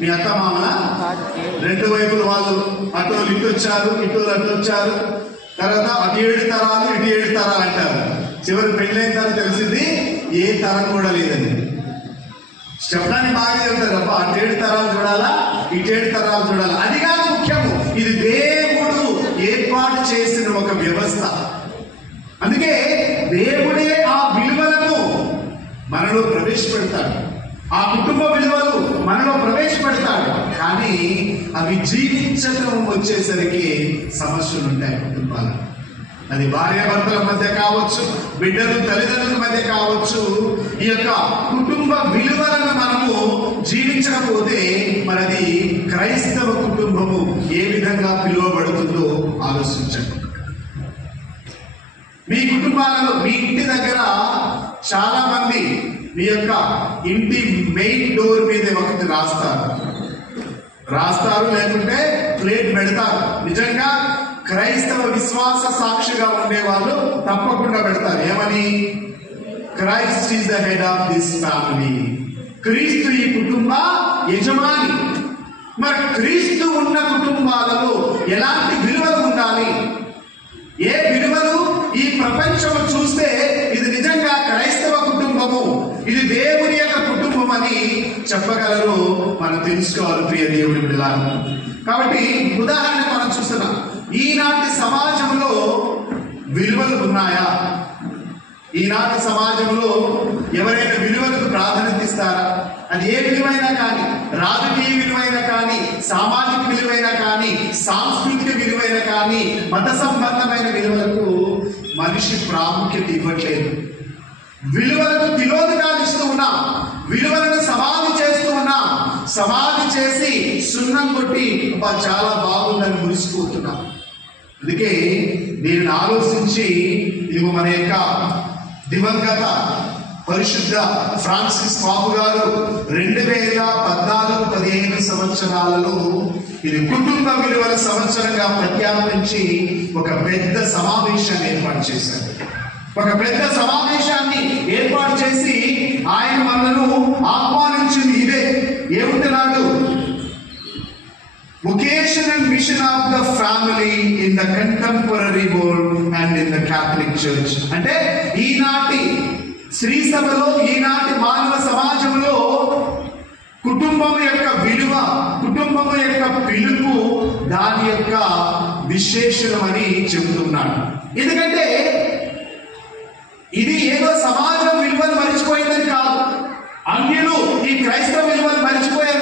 మీ అత్త మామల రెండు వైపుల వాళ్ళు, అటు ఇటు వచ్చారు, ఇటు అటు వచ్చారు. తర్వాత అటు 7 తరాలు, ఇటు 7 తరాలు అంటారు. చివరి పెళ్ళైన తర్వాత తెలిసింది ఏ తరం కూడా లేదని. చెప్పడానికి బాగా చెప్తారు, అబ్బా అటు 7 తరాలు చూడాలా, ఇటు 7 తరాలు చూడాలా. అది కాదు ముఖ్యము, ఇది దేవుడు ఏర్పాటు చేసిన ఒక వ్యవస్థ. అందుకే దేవుడే ఆ విలువలను మనలో ప్రవేశపెడతాడు, ఆ కుటుంబ విలువలు మనలో ప్రవేశపెడతాడు. కానీ అవి జీవించడం వచ్చేసరికి సమస్యలు ఉంటాయి కుటుంబాలు. అది భార్యాభర్తల మధ్య కావచ్చు, బిడ్డలు తల్లిదండ్రుల మధ్య కావచ్చు. ఈ యొక్క కుటుంబ విలువలను మనము జీవించకపోతే మనది క్రైస్తవ కుటుంబము ఏ విధంగా పిలువబడుతుందో ఆలోచించండి. మీ కుటుంబాలలో, మీ ఇంటి దగ్గర చాలా మంది మీ యొక్క ఇంటి మెయిన్ డోర్ మీద ఒకటి రాస్తారు, లేకుంటే ప్లేట్ పెడతారు. నిజంగా క్రైస్తవ విశ్వాస సాక్షిగా ఉండేవాళ్ళు తప్పకుండా పెడతారు. ఏమని? Christ is the head of this family. క్రీస్తు ఈ కుటుంబ యజమాని. మరి క్రీస్తు ఉన్న కుటుంబాలలో ఎలాంటి విలువలు ఉండాలి? ఏ విలువలు ఈ ప్రపంచము చూస్తే ఇది నిజంగా క్రైస్తవ కుటుంబము, ఇది దేవుని యొక్క కుటుంబం అని చెప్పగలరు? మనం తెలుసుకోవాలి ప్రియ దేవుని బిడ్డలారా. కాబట్టి ఉదాహరణ మనం చూస్తున్నాం, ఈనాటి సమాజంలో విలువలు ఉన్నాయా? ఈనాటి సమాజంలో ఎవరైనా విలువలకు ప్రాధాన్యత ఇస్తారా? అది ఏ విలువైనా కానీ, రాజకీయ విలువైనా కానీ, సామాజిక విలువైనా కానీ, సాంస్కృతిక విలువైన కానీ, మత సంబంధమైన విలువలకు మనిషి ప్రాముఖ్యత ఇవ్వట్లేదు. విలువలకు తిలోదకాలు ఇస్తూ ఉన్నాం, విలువలను సమాధి చేస్తూ ఉన్నాం. సమాధి చేసి సున్నం కొట్టి చాలా బాగుందని మురిసిపోతున్నాం. అందుకే నేను ఆలోచించి, ఇదిగో మన యొక్క దివంగత పరిశుద్ధ ఫ్రాన్సిస్ పాపు గారు 2014-15 సంవత్సరాలలో ఇది కుటుంబ విలువల సంవత్సరంగా ప్రఖ్యాపించి ఒక పెద్ద సమావేశాన్ని ఏర్పాటు చేశారు. ఒక పెద్ద సమావేశాన్ని ఏర్పాటు చేసి ఆయన మనను ఆహ్వానించింది ఇదే. ఏమంటున్నాడు? Vocation and mission of the family in the contemporary world and in the Catholic Church. అంటే ఈనాటి శ్రీ సభలో, ఈనాటి మానవ సమాజంలో కుటుంబం యొక్క విలువ, కుటుంబం యొక్క పిలుపు, దాని యొక్క విశేషణమని చెబుతున్నాడు. ఎందుకంటే ఇది ఏదో సమాజం విలువలు మర్చిపోయిందని కాదు, అన్యులు ఈ క్రైస్తవ విలువలు మర్చిపోయారు.